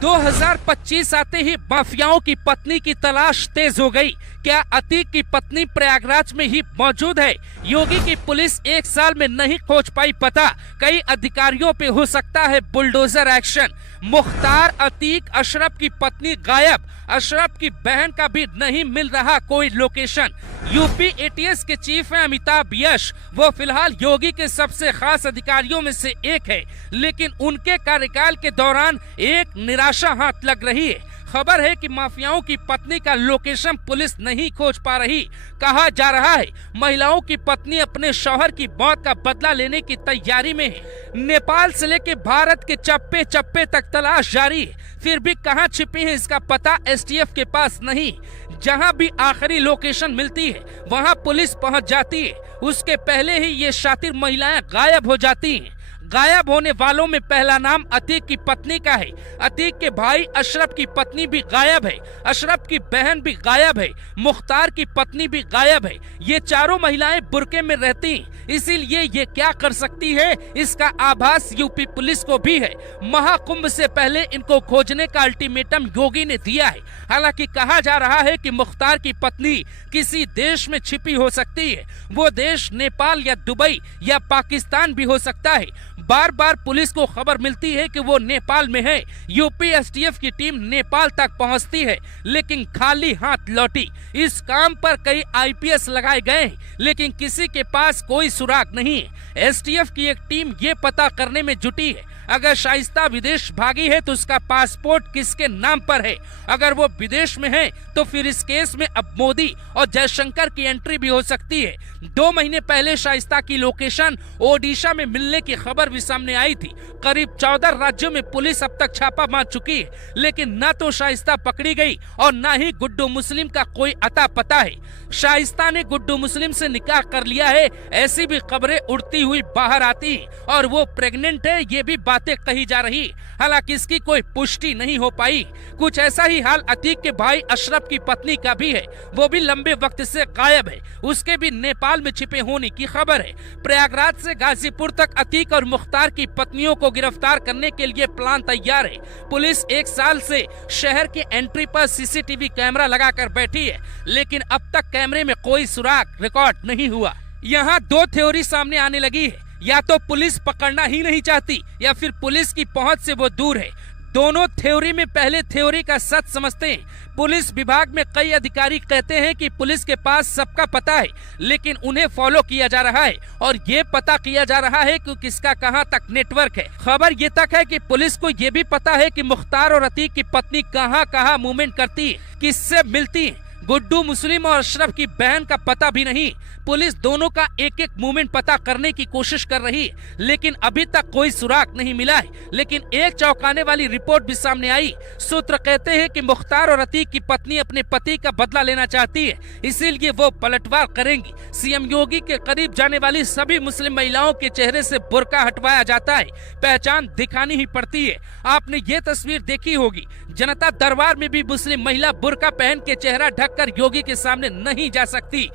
2025 आते ही माफियाओं की पत्नी की तलाश तेज हो गई। क्या अतीक की पत्नी प्रयागराज में ही मौजूद है? योगी की पुलिस एक साल में नहीं खोज पाई पता। कई अधिकारियों पे हो सकता है बुलडोजर एक्शन। मुख्तार अतीक अशरफ की पत्नी गायब। अशरफ की बहन का भी नहीं मिल रहा कोई लोकेशन। यूपी एटीएस के चीफ हैं अमिताभ यश। वो फिलहाल योगी के सबसे खास अधिकारियों में से एक है, लेकिन उनके कार्यकाल के दौरान एक निराशा हाथ लग रही है। खबर है कि माफियाओं की पत्नी का लोकेशन पुलिस नहीं खोज पा रही। कहा जा रहा है महिलाओं की पत्नी अपने शौहर की मौत का बदला लेने की तैयारी में है। नेपाल से लेकर भारत के चप्पे चप्पे तक तलाश जारी है, फिर भी कहां छिपी है इसका पता एसटीएफ के पास नहीं। जहां भी आखिरी लोकेशन मिलती है वहां पुलिस पहुंच जाती है। उसके पहले ही ये शातिर महिलाएं गायब हो जाती हैं। गायब होने वालों में पहला नाम अतीक की पत्नी का है। अतीक के भाई अशरफ की पत्नी भी गायब है। अशरफ की बहन भी गायब है। मुख्तार की पत्नी भी गायब है। ये चारों महिलाएं बुर्के में रहती हैं, इसीलिए ये क्या कर सकती है इसका आभास यूपी पुलिस को भी है। महाकुंभ से पहले इनको खोजने का अल्टीमेटम योगी ने दिया है। हालांकि कहा जा रहा है कि मुख्तार की पत्नी किसी देश में छिपी हो सकती है। वो देश नेपाल या दुबई या पाकिस्तान भी हो सकता है। बार बार पुलिस को खबर मिलती है कि वो नेपाल में है। यूपी एसटीएफ की टीम नेपाल तक पहुंचती है, लेकिन खाली हाथ लौटी। इस काम पर कई आईपीएस लगाए गए, लेकिन किसी के पास कोई सुराग नहीं है। एसटीएफ की एक टीम ये पता करने में जुटी है अगर शाइस्ता विदेश भागी है तो उसका पासपोर्ट किसके नाम पर है। अगर वो विदेश में है तो फिर इस केस में अब मोदी और जयशंकर की एंट्री भी हो सकती है। 2 महीने पहले शाइस्ता की लोकेशन ओडिशा में मिलने की खबर भी सामने आई थी। करीब 14 राज्यों में पुलिस अब तक छापा मार चुकी है, लेकिन न तो शाइस्ता पकड़ी गई और न ही गुड्डू मुस्लिम का कोई अता पता है। शाइस्ता ने गुड्डू मुस्लिम से निकाह कर लिया है, ऐसी भी खबरें उड़ती हुई बाहर आती हैं, और वो प्रेग्नेंट है ये भी बातें कही जा रही। हालांकि इसकी कोई पुष्टि नहीं हो पाई। कुछ ऐसा ही हाल अतीक के भाई अशरफ की पत्नी का भी है। वो भी लंबे वक्त से गायब है। उसके भी नेपाल में छिपे होने की खबर है। प्रयागराज से गाजीपुर तक अतीक और मुख्तार की पत्नियों को गिरफ्तार करने के लिए प्लान तैयार है। पुलिस 1 साल से शहर की एंट्री पर सीसीटीवी कैमरा लगाकर बैठी है, लेकिन अब तक कैमरे में कोई सुराग रिकॉर्ड नहीं हुआ। यहाँ 2 थ्योरी सामने आने लगी है। या तो पुलिस पकड़ना ही नहीं चाहती या फिर पुलिस की पहुंच से वो दूर है। दोनों थ्योरी में पहले थ्योरी का सच समझते हैं। पुलिस विभाग में कई अधिकारी कहते हैं कि पुलिस के पास सबका पता है, लेकिन उन्हें फॉलो किया जा रहा है और ये पता किया जा रहा है कि किसका कहां तक नेटवर्क है। खबर ये तक है कि पुलिस को ये भी पता है कि मुख्तार और अतीक की पत्नी कहां मूवमेंट करती है, किससे मिलती है। गुड्डू मुस्लिम और अशरफ की बहन का पता भी नहीं। पुलिस दोनों का एक एक मूवमेंट पता करने की कोशिश कर रही है, लेकिन अभी तक कोई सुराग नहीं मिला है। लेकिन एक चौंकाने वाली रिपोर्ट भी सामने आई। सूत्र कहते हैं कि मुख्तार और अतीक की पत्नी अपने पति का बदला लेना चाहती है, इसीलिए वो पलटवार करेंगी। सीएम योगी के करीब जाने वाली सभी मुस्लिम महिलाओं के चेहरे से बुर्का हटवाया जाता है, पहचान दिखानी ही पड़ती है। आपने ये तस्वीर देखी होगी, जनता दरबार में भी मुस्लिम महिला बुर्का पहन के चेहरा ढककर योगी के सामने नहीं जा सकती।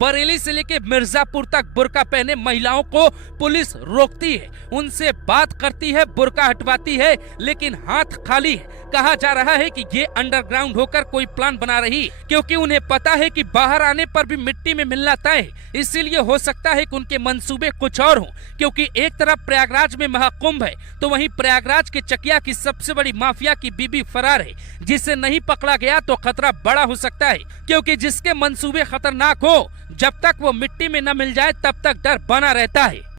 बरेली से लेकर मिर्जापुर तक बुर्का पहने महिलाओं को पुलिस रोकती है, उनसे बात करती है, बुर्का हटवाती है, लेकिन हाथ खाली है। कहा जा रहा है कि ये अंडरग्राउंड होकर कोई प्लान बना रही, क्योंकि उन्हें पता है कि बाहर आने पर भी मिट्टी में मिलना तय है। इसीलिए हो सकता है कि उनके मंसूबे कुछ और हों, क्योंकि एक तरफ प्रयागराज में महाकुंभ है तो वहीं प्रयागराज के चकिया की सबसे बड़ी माफिया की बीबी फरार है। जिसे नहीं पकड़ा गया तो खतरा बड़ा हो सकता है, क्योंकि जिसके मंसूबे खतरनाक हो, जब तक वो मिट्टी में न मिल जाए तब तक डर बना रहता है।